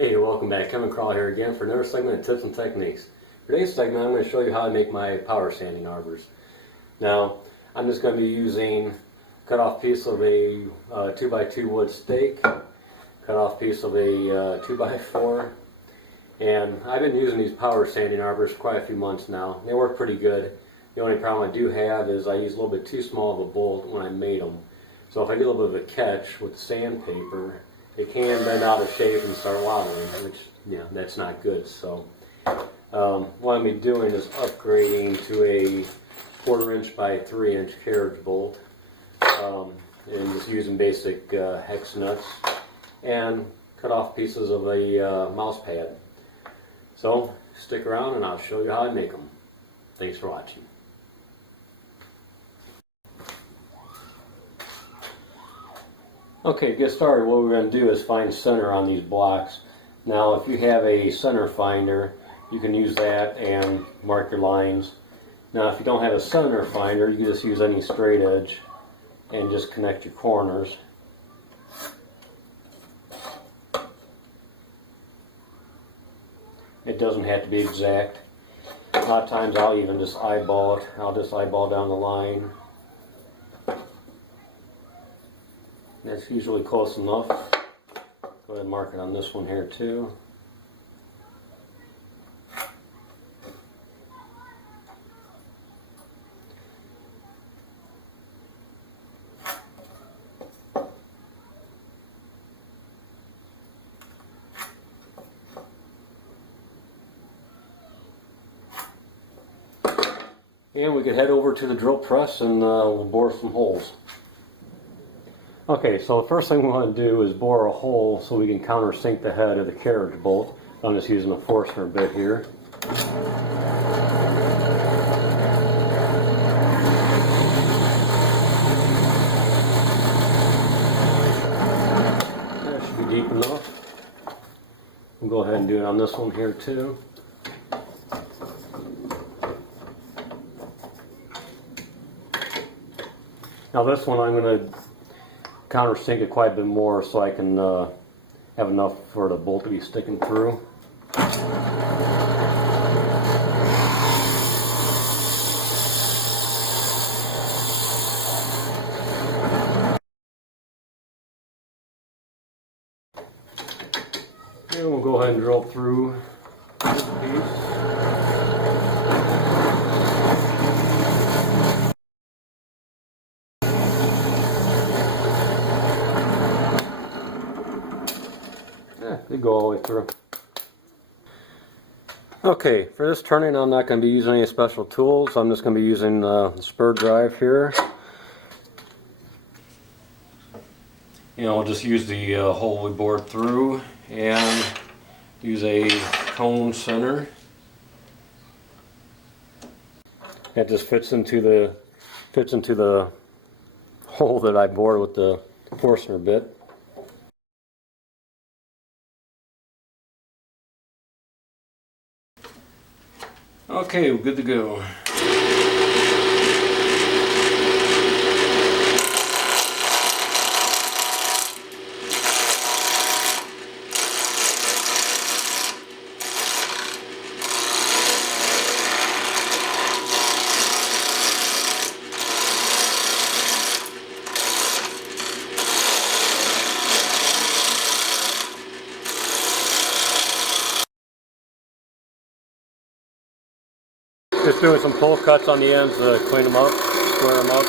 Hey, welcome back. Kevin Krull here again for another segment of tips and techniques. For today's segment, I'm going to show you how I make my power sanding arbors. Now, I'm just going to be using cut off piece of a 2x2 wood stake, cut off piece of a 2x4, and I've been using these power sanding arbors for quite a few months now. They work pretty good. The only problem I do have is I use a little bit too small of a bolt when I made them. So if I get a little bit of a catch with the sandpaper, it can bend out of shape and start wobbling, which, that's not good. So what I'm going to be doing is upgrading to a 1/4 inch by 3 inch carriage bolt, and just using basic hex nuts and cut off pieces of a mouse pad. So stick around and I'll show you how I make them. Thanks for watching. Okay, to get started, what we're going to do is find center on these blocks. Now, if you have a center finder, you can use that and mark your lines. Now, if you don't have a center finder, you can just use any straight edge and just connect your corners. It doesn't have to be exact. A lot of times I'll even just eyeball it. I'll just eyeball down the line. That's usually close enough. Go ahead and mark it on this one here too. And we could head over to the drill press and we'll bore some holes. Okay, so the first thing we want to do is bore a hole so we can countersink the head of the carriage bolt. I'm just using a Forstner bit here. That should be deep enough. We'll go ahead and do it on this one here too. Now this one I'm going to countersink it quite a bit more so I can have enough for the bolt to be sticking through. And we'll go ahead and drill through this piece. They go all the way through. Okay, for this turning I'm not going to be using any special tools. I'm just going to be using the spur drive here. We'll just use the hole we bored through and use a cone center. That just fits into the hole that I bored with the Forstner bit. Okay, we're good to go. Just doing some pull cuts on the ends to clean them up, square them up.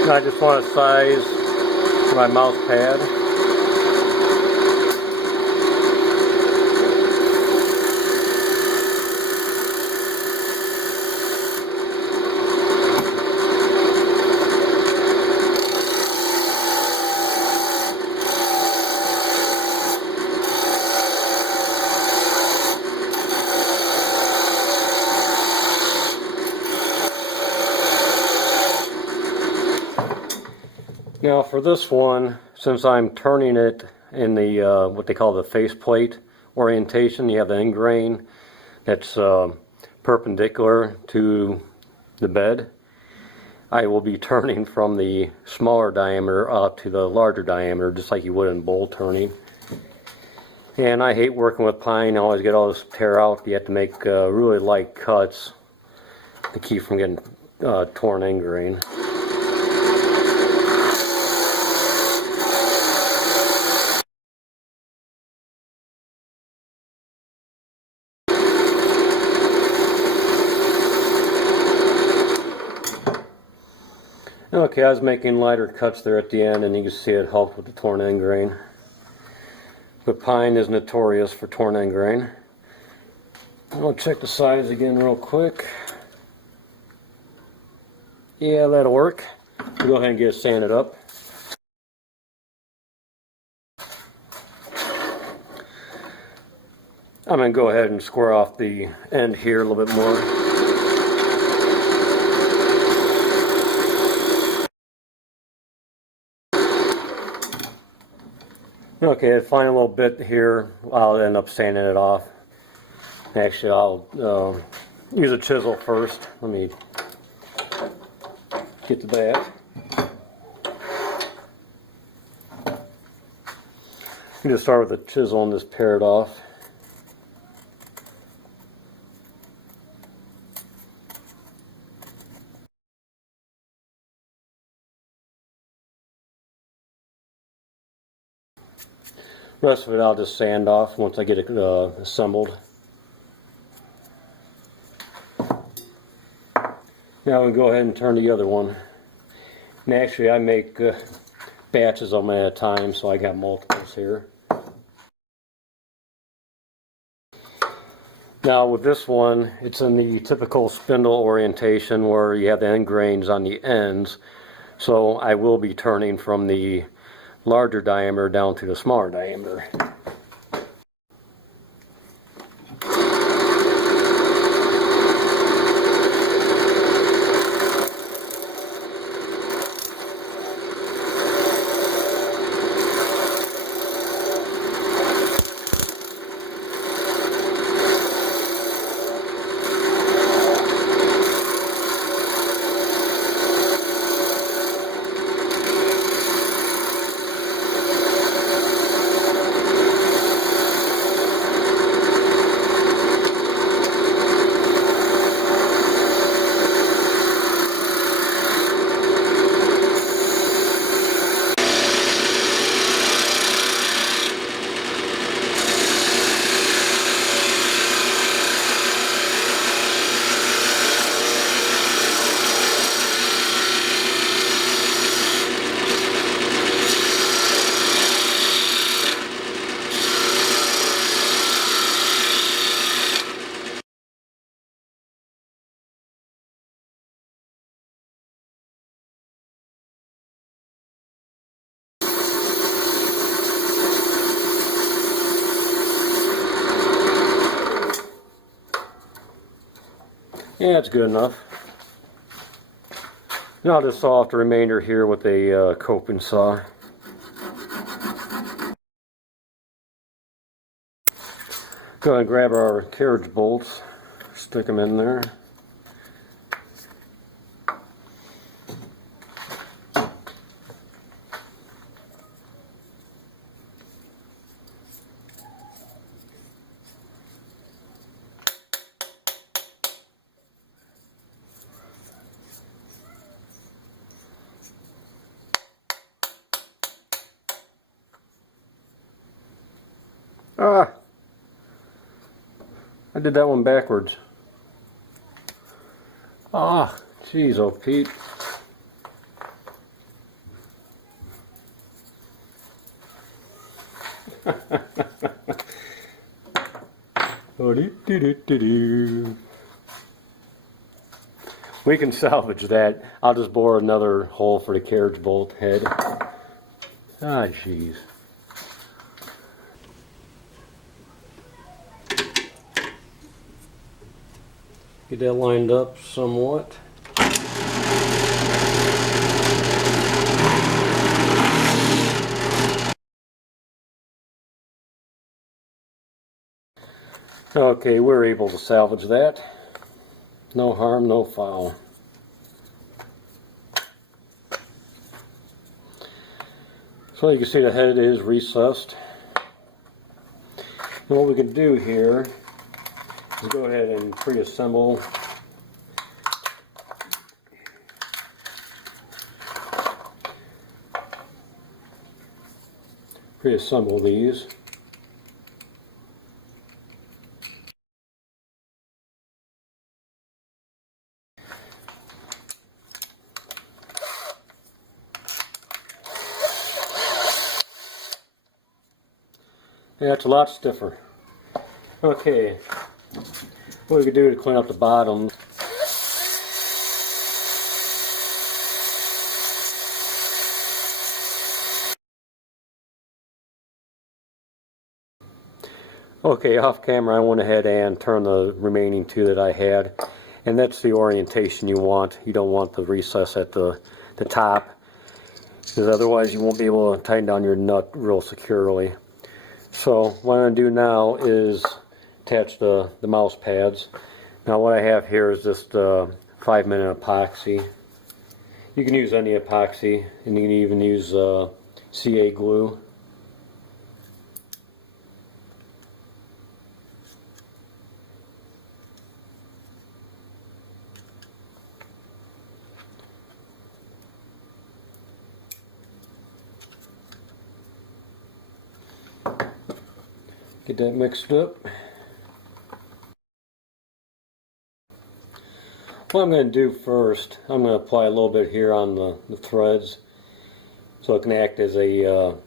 And I just want a size for my mouse pad. Now for this one, since I'm turning it in the what they call the faceplate orientation, you have the end grain that's perpendicular to the bed. I will be turning from the smaller diameter up to the larger diameter, just like you would in bowl turning. And I hate working with pine. I always get all this tear out. You have to make really light cuts to keep from getting torn end grain. Okay, I was making lighter cuts there at the end, and you can see it helped with the torn end grain. But pine is notorious for torn end grain. I'll check the size again real quick. Yeah, that'll work. We'll go ahead and get it sanded up. I'm going to go ahead and square off the end here a little bit more. Okay, final little bit here, I'll end up sanding it off. Actually, I'll use a chisel first. Let me get to that. You just start with a chisel and just pare it off. The rest of it I'll just sand off once I get it assembled. Now we go ahead and turn the other one. And actually I make batches of them at a time, so I got multiples here. Now with this one, it's in the typical spindle orientation where you have the end grains on the ends. So I will be turning from the larger diameter down to the smaller diameter. Yeah, it's good enough. Now I'll just saw off the remainder here with a coping saw. Go ahead and grab our carriage bolts, stick them in there. Ah! I did that one backwards. Ah, jeez, oh Pete. We can salvage that. I'll just bore another hole for the carriage bolt head. Ah, jeez. Get that lined up somewhat. Okay, we're able to salvage that. No harm, no foul. So you can see the head is recessed. And what we can do here is go ahead and pre-assemble these. Yeah, it's a lot stiffer. Okay, what we could do to clean up the bottom. Okay, off camera I went ahead and turned the remaining two that I had, and that's the orientation you want. You don't want the recess at the top, because otherwise you won't be able to tighten down your nut real securely. So what I'm going to do now is attach the mouse pads. Now what I have here is just 5-minute epoxy. You can use any epoxy, and you can even use CA glue. Get that mixed up. What I'm going to do first, I'm going to apply a little bit here on the threads so it can act as a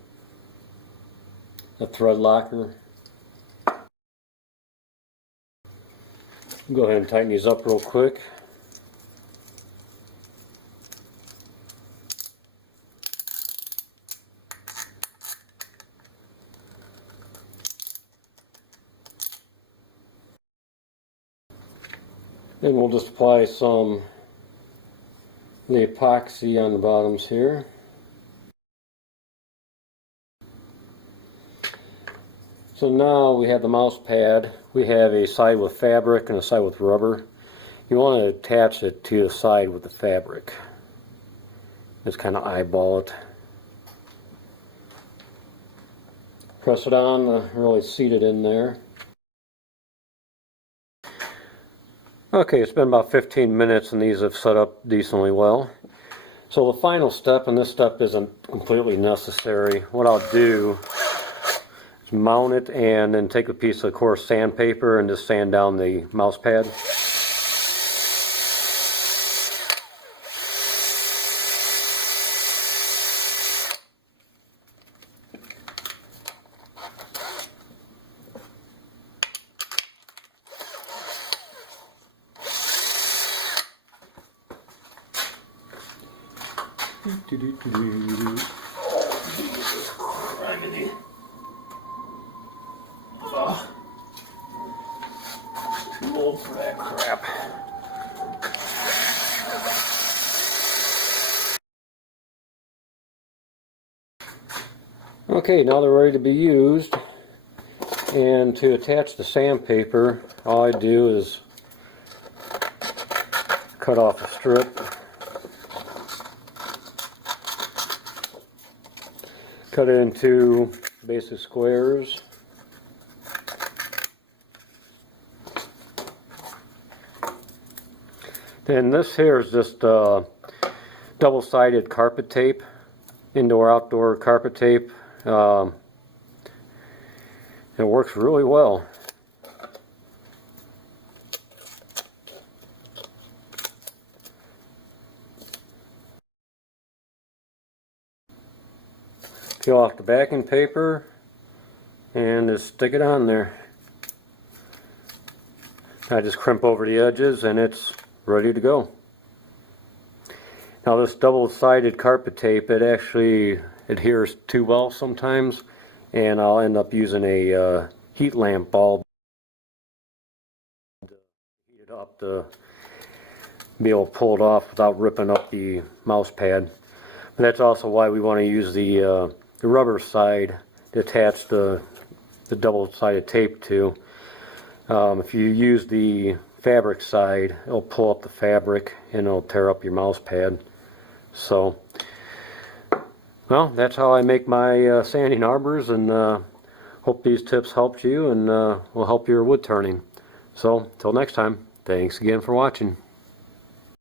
thread locker. Go ahead and tighten these up real quick. Then we'll just apply some of the epoxy on the bottoms here. So now we have the mouse pad. We have a side with fabric and a side with rubber. You want to attach it to the side with the fabric. Just kind of eyeball it. Press it on, really seat it in there. Okay, it's been about 15 minutes and these have set up decently well. So the final step, and this step isn't completely necessary, what I'll do is mount it and then take a piece of coarse sandpaper and just sand down the mouse pad. Too old for that crap. Okay, now they're ready to be used. And to attach the sandpaper, all I do is cut off a strip. Cut it into basic squares. Then this here is just double-sided carpet tape, indoor-outdoor carpet tape. It works really well. Peel off the backing paper and just stick it on there. I just crimp over the edges and it's ready to go. Now this double-sided carpet tape, it actually adheres too well sometimes, and I'll end up using a heat lamp bulb to heat it up to be able to pull it off without ripping up the mouse pad. But that's also why we want to use the rubber side to attach the double-sided tape to. If you use the fabric side, it'll pull up the fabric and it'll tear up your mouse pad. So Well, that's how I make my sanding arbors, and hope these tips helped you and will help your wood turning. So, till next time, thanks again for watching.